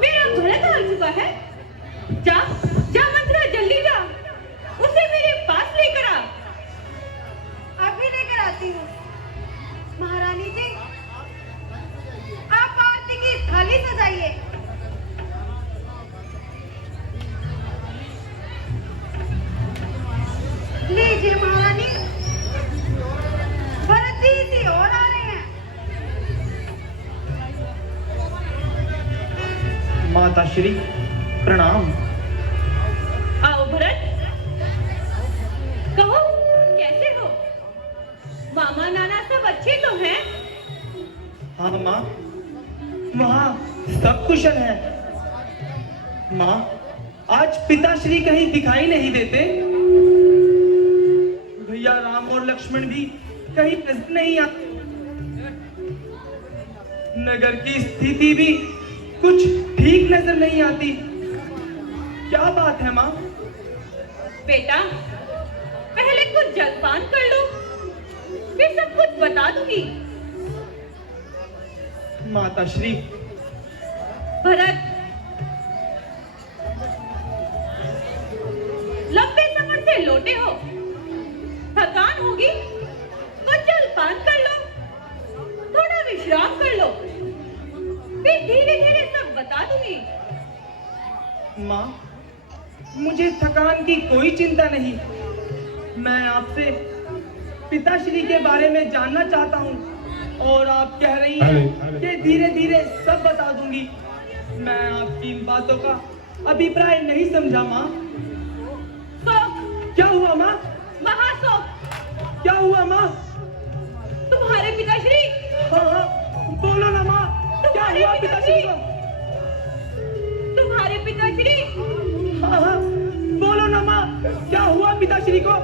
मेरा भरत आ चुका है। जा जा मंत्रा, जल्दी जा, उसे मेरे पास लेकर आ। अभी लेकर आती हूँ। महारानी जी, आप आरती की थाली सजाइए। लीजिए महारानी, भरत जी इसी और आ रहे हैं। माता श्री प्रणाम। आओ भरत, कहो कैसे हो? मामा नाना सब अच्छे तो हैं? हाँ माँ, वहाँ सब कुशल है। माँ, आज पिताश्री कहीं दिखाई नहीं देते। भैया राम और लक्ष्मण भी कहीं नजर नहीं आते। नगर की स्थिति भी कुछ ठीक नजर नहीं आती। क्या बात है माँ? बेटा, पहले कुछ जलपान कर लो, फिर सब कुछ बता दूंगी। माता श्री। भरत, लंबे सफर से लौटे हो, थकान होगी तो जलपान कर लो, थोड़ा विश्राम कर लो, फिर धीरे धीरे सब बता दूंगी। माँ, मुझे थकान की कोई चिंता नहीं। मैं आपसे पिताश्री के बारे में जानना चाहता हूँ और आप कह रही हैं कि धीरे धीरे सब बता दूंगी। मैं आपकी इन बातों का अभिप्राय नहीं समझा माँ। शोक, क्या हुआ माँ? महाशोक। क्या हुआ माँ? तुम्हारे पिताश्री। हाँ हाँ, बोलो ना माँ, क्या हुआ पिताश्री को? तुम्हारे पिताश्री। हाँ हाँ, बोलो ना माँ, क्या हुआ पिताश्री को?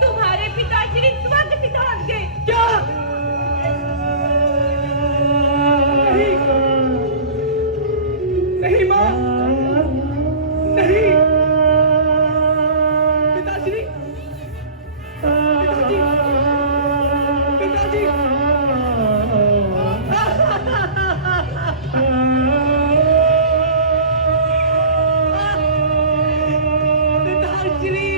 तुम्हारे पिताश्री स्वर्ग सिधार गए। क्या? नहीं, नहीं माँ, नहीं। पिताश्री, पिताजी, पिताजी। पिताश्री।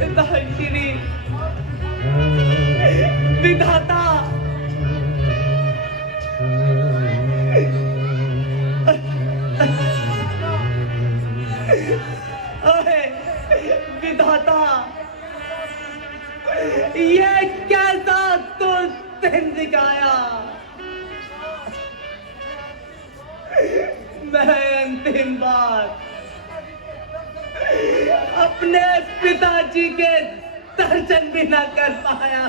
पिताश्री, विधाता, अरे विधाता, ये कैसा तो दिन दिखाया। मैं अंतिम बार अपने पिताजी के दर्शन भी न कर पाया।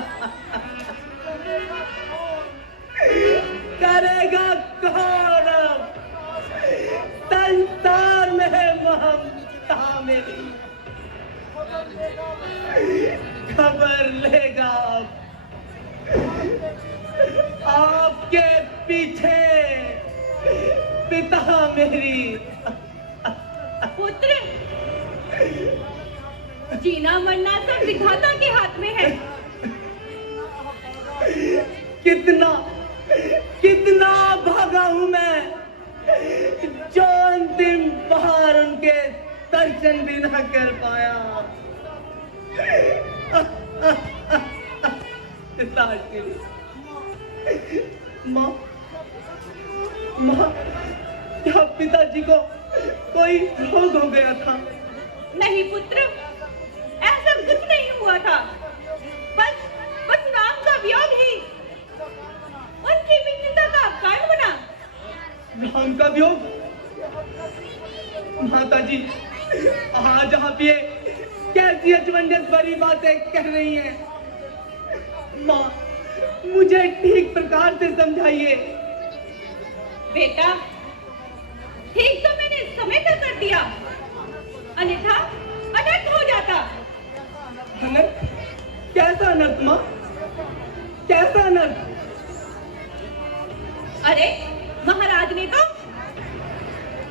करेगा कौन अब? संसार में ममता मेरी खबर लेगा अब। आपके पीछे पिता मेरी। पुत्र, जीना मरना सब विधाता के हाथ में है। कितना कितना भागा हूं मैं, जो अंतिम बार उनके दर्शन भी न कर पाया। पिताश्री, माँ, माँ, क्या पिताजी को कोई रोग हो गया था? नहीं पुत्र, ऐसा कुछ नहीं हुआ था। बस बस राम का वियोग ही उनकी विघ्नता का कारण बना। राम का वियोग? माता जी, आज आप ये कैसी अचमंजस भरी बातें कह रही हैं? माँ, मुझे ठीक प्रकार से समझाइए। बेटा, ठीक तो मैंने समय पर कर दिया, अन्यथा अनर्थ हो जाता। अनर्थ? कैसा अनर्थ माँ? कैसा अनर्थ? अरे महाराज ने तो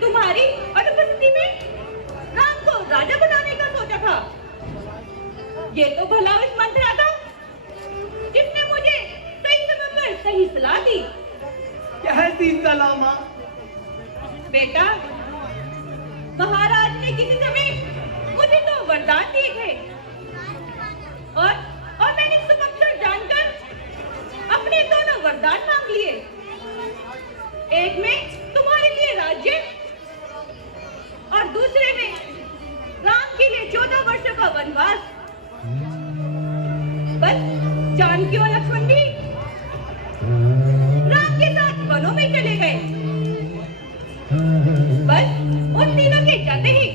तुम्हारी अनुपस्थिति में राम को राजा बनाने का सोचा था। ये तो भला उस मंत्रा था जिसने मुझे सही समय पर सही सलाह दी। कैसी सलाह माँ? बेटा, महाराज ने किसी समय मुझे तो वरदान दिए थे और मैंने सुमक्खर जानकर अपने दोनों वरदान मांग लिए। एक में तुम्हारे लिए राज्य और दूसरे में राम के लिए 14 वर्षों का वनवास। बस जानकी और लक्ष्मण भी राम के साथ वनों में चले गए। बस उन तीनों के जाते ही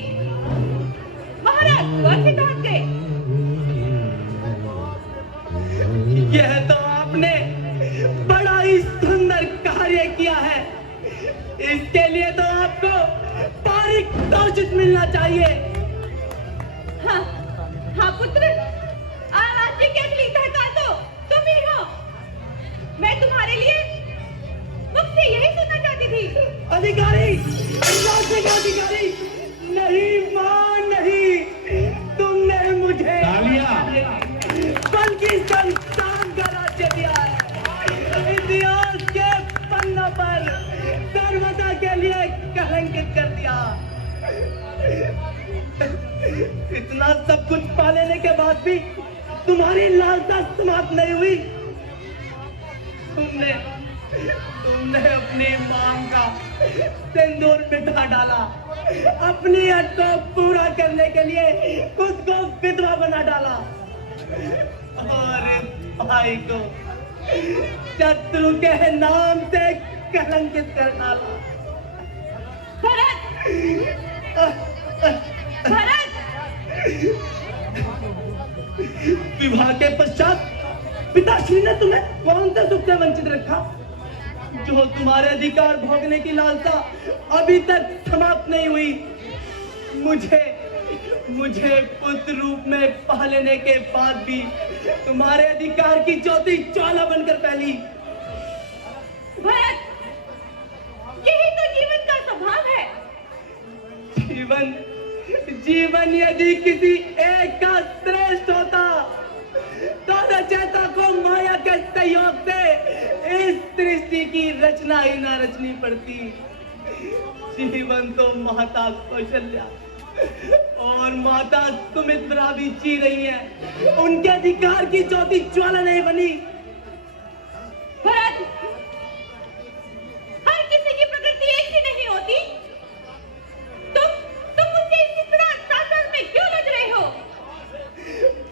महाराज स्वर्ग से भाग गए। यह तो आपने बड़ा ही सुंदर कार्य किया है। इसके लिए तो आपको पारितोषिक मिलना चाहिए। हाँ, हाँ पुत्र, राज्य के असली सरकार तो तुम ही हो। मैं तुम्हारे लिए मुझसे यही सुनना चाहती थी। अधिकारी, राज्य के अधिकारी, नहीं मां नहीं, तुमने मुझे बल्कि संतान का राज्य दिया है। इतिहास के पन्ना पर सर्वदा के लिए कलंकित कर दिया। इतना सब कुछ पा लेने के बाद भी तुम्हारी लालसा समाप्त नहीं हुई। तुमने अपनी मांग का सिंदूर मिटा डाला। अपनी हट को पूरा करने के लिए खुद को विधवा बना डाला और इस भाई को शत्रु के नाम से कलंकित कर डाला। भरत! भरत! विवाह के पश्चात पिताश्री ने तुम्हें कौन से सुख से वंचित रखा जो तुम्हारे अधिकार भोगने की लालसा अभी तक समाप्त नहीं हुई? मुझे पुत्र रूप में पा लेने के बाद भी तुम्हारे अधिकार की ज्योति ज्वाला बनकर फैली। भरत, यही तो जीवन का स्वभाव है। जीवन यदि किसी एक का श्रेष्ठ होता तो रचयिता को माया के सहयोग से इस सृष्टि की रचना ही ना रचनी पड़ती। जीवन तो माता कौशल्या और माता सुमित्रा भी जी रही है। उनके अधिकार की ज्योति ज्वाला नहीं बनी। भरत, हर किसी की प्रकृति एक सी नहीं होती। तुम मुझसे इसी तरह शासन में क्यों लग रहे हो?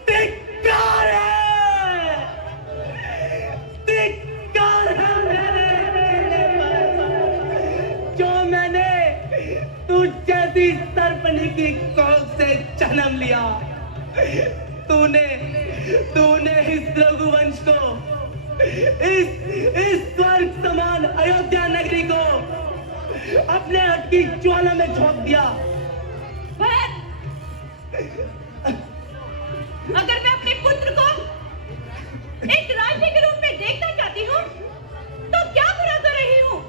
धिक्कार है! धिक्कार है मेरे पर, जो मैंने तुझ जैसी सर्पणी की कोख से जन्म लिया। तूने इस रघुवंश को, इस स्वर्ग समान अयोध्या नगरी को अपने हट की ज्वाला में झोंक दिया। भरत, अगर मैं अपने पुत्र को एक राज्य के रूप में देखना चाहती हूँ तो क्या बुरा कर रही हूँ?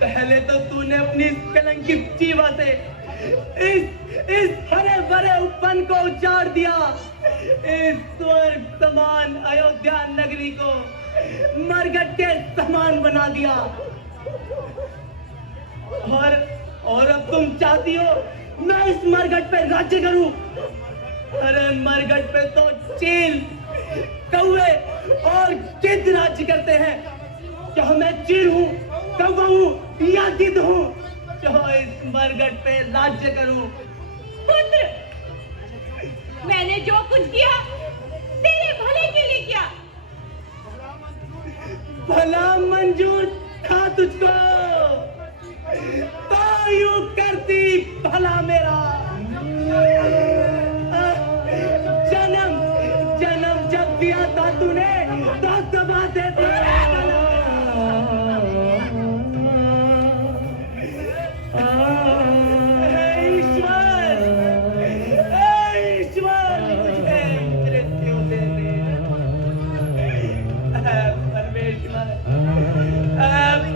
पहले तो तूने अपनी कलंकित जीवा से इस हरे भरे उपवन को उजाड़ दिया। इस स्वर्ग समान अयोध्या नगरी को मरघट के समान बना दिया। और अब तुम चाहती हो मैं इस मरघट पे राज्य करूं? अरे मरघट पे तो चील, कौवे और गिद्ध राज्य करते हैं। क्या मैं चील हूँ, कौवा हूँ या गिद्ध हूँ जो इस मरघट पे राज्य करूं? पुत्र, मैंने जो कुछ किया तेरे भले के लिए किया। भला मंजूर था तुझको तो यूं करती भला मेरा। जन्म जब दिया था तूने तो दबा देती। ईश्वर मुझे मृत्यु दे दे।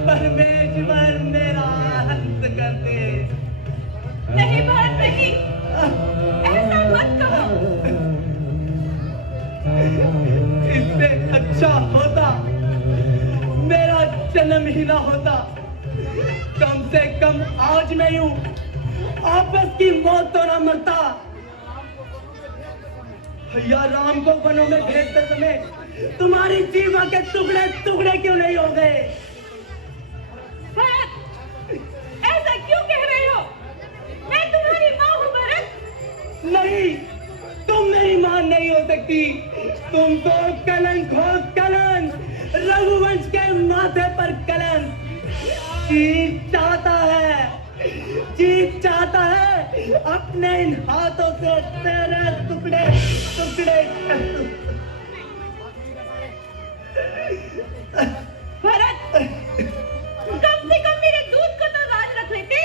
परमेश्वर मेरा अंत कर दे। नहीं भरत, नहीं, ऐसा अच्छा होता मेरा जन्म ही ना होता। कम से कम आज मैं यूं आपस की मौत तो ना मरता। भैया राम को वनों में भेजते समय तुम्हारी जीवा के टुकड़े टुकड़े क्यों नहीं हो गए? भरत, ऐसा क्यों कह रहे हो? मैं तुम्हारी माँ हूँ भरत। नहीं, तुम मेरी मां नहीं हो सकती। तुम तो कलंक हो, कलंक, रघुवंश के माथे पर कलंक। जी चाहता है अपने इन हाथों से तेरे टुकड़े टुकड़े भरत, कम से कम मेरे दूध को तो राज रख लेते।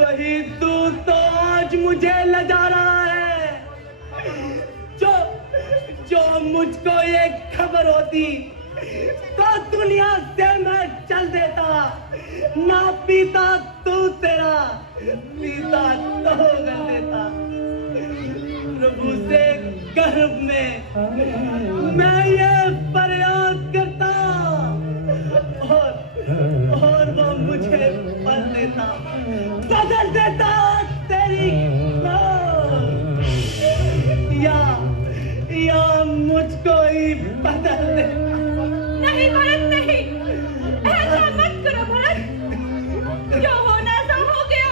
वही दूध तो आज मुझे लजा रहा है। जो मुझको ये खबर होती तो दुनिया से मैं चल देता। ना पीता तू तेरा, पीता तो कर देता। प्रभु से गर्भ में मैं ये फरियाद करता और वो मुझे पल देता, बदल देता तेरी या मुझको ही बदल देता। नहीं भरत, नहीं, ऐसा मत करो भरत। जो होना सा हो गया,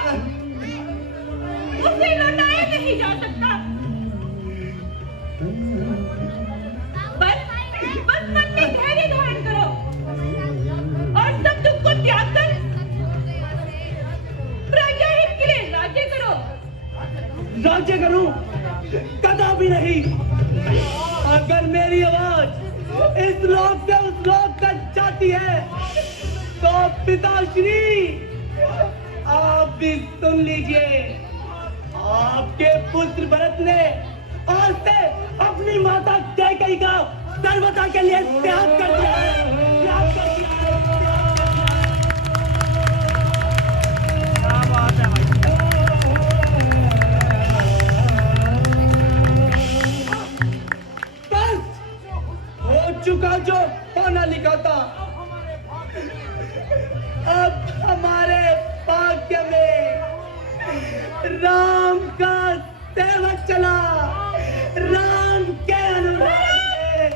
उसे लौटाया नहीं जा सकता। बस मन में धैर्य धारण करो और सब दुख को त्याग कर प्रजाहित के लिए राज्य करो। राज्य करूं? कदापि नहीं। अगर मेरी आवाज इस लोक से उस लोक तक जाती है तो पिताश्री आप भी सुन लीजिए। आपके पुत्र भरत ने आज से अपनी माता कैकेयी का सर्वदा के लिए त्याग कर दिया है। त्याग कर दिया है। क्या बात है भाई। चुका जो होना लिखा था। अब हमारे भाग्य में राम का सेवक चला, राम के अनुराग।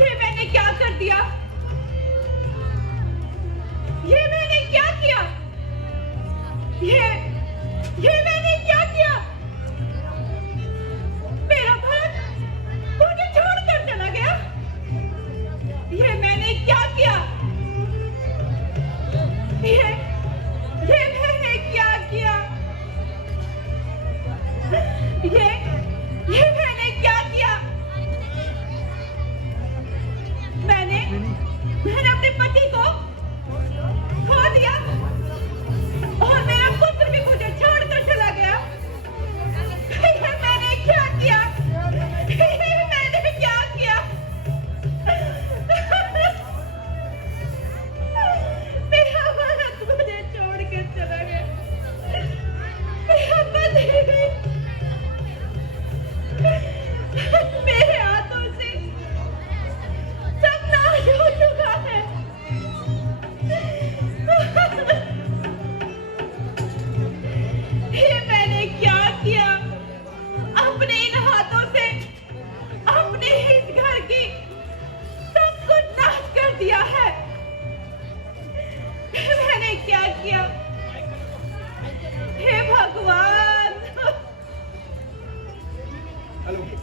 ये मैंने क्या कर दिया? ये मैंने क्या किया? ये मैंने क्या किया? मेरा भरत मुझे छोड़कर चला गया। ये मैंने क्या किया? ये मैंने क्या किया? ये मैंने क्या किया? मैंने अपने पति को खो दिया और मेरा पुत्र भी मुझे छोड़कर चला गया। ये मैंने क्या किया? ये मैंने क्या किया? मेरा भरत मुझे छोड़कर चला गया। मेरा पति मेरे हाथों से सब नाश हो चुका है। ये मैंने क्या किया? अपने इन हाथों से अपने इस घर की सब कुछ नाश कर दिया है। मैंने क्या किया? हे भगवान,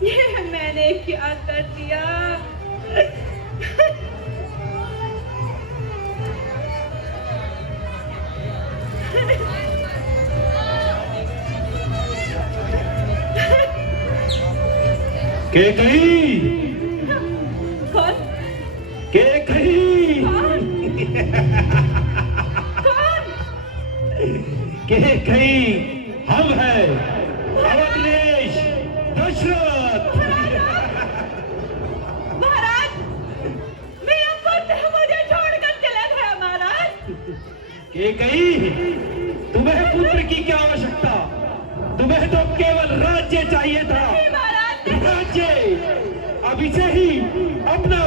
ये मैंने क्या कर दिया? कैकेयी, कौन? कैकेयी, कौन? कैकेयी हम है अवधेश दशरथ। महाराज, मेरा पुत्र मुझे छोड़कर चला गया। महाराज, कैकेयी, तुम्हें पुत्र की क्या आवश्यकता? तुम्हें तो केवल चाहिए था। नहीं महाराज नहीं। राज्य अब इसे ही अपना